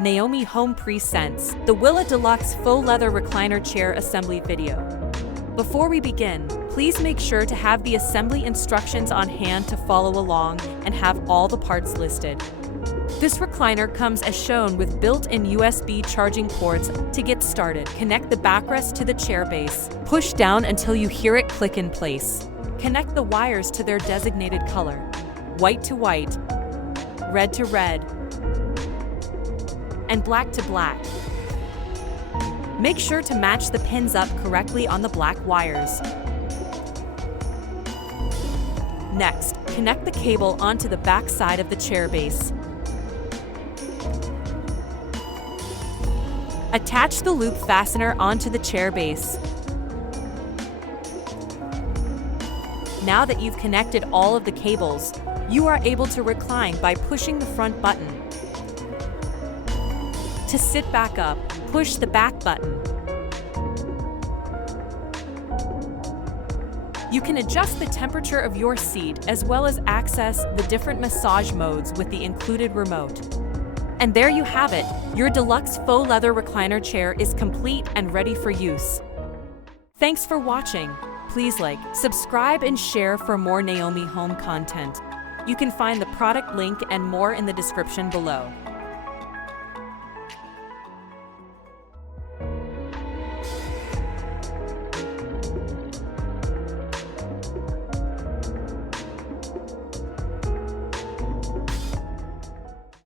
Naomi Home Presents, the Willa Deluxe Faux Leather Recliner Chair Assembly video. Before we begin, please make sure to have the assembly instructions on hand to follow along and have all the parts listed. This recliner comes as shown with built-in USB charging ports. To get started, connect the backrest to the chair base. Push down until you hear it click in place. Connect the wires to their designated color: white to white, red to red, and black to black. Make sure to match the pins up correctly on the black wires. Next, connect the cable onto the back side of the chair base. Attach the loop fastener onto the chair base. Now that you've connected all of the cables, you are able to recline by pushing the front button. To sit back up, push the back button. You can adjust the temperature of your seat as well as access the different massage modes with the included remote. And there you have it, your deluxe faux leather recliner chair is complete and ready for use. Thanks for watching. Please like, subscribe, and share for more Naomi Home content. You can find the product link and more in the description below.